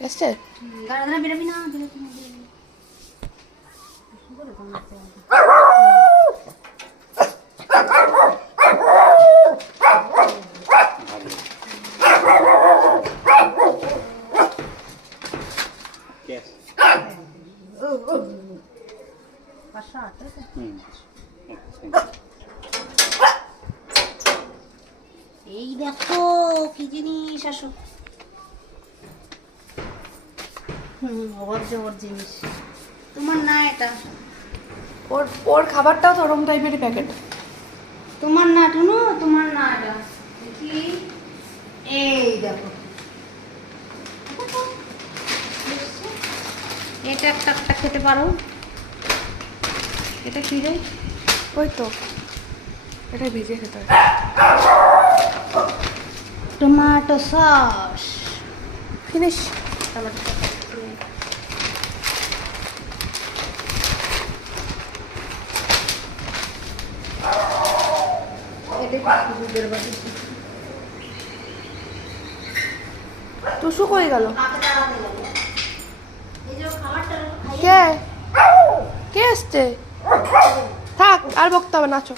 এসছে দাঁড়া বেরোবি না এই দেখো কি জিনিস আসো অবাক জবর জিনিস তোমার না এটা ওর ওর খাবারটাও তো ওরকম টাইপেরই প্যাকেট তোমার না টুনু তোমার না এটা দেখি এই দেখো এটা একটা একটা খেতে পারো এটা কি রে ওই তো এটা ভিজে খেতে হয় tomato sauce finish tomato sauce Tusu কই গেল এই যে খাবারটা কে কে আসছে থাক আর বকতে হবে নাচো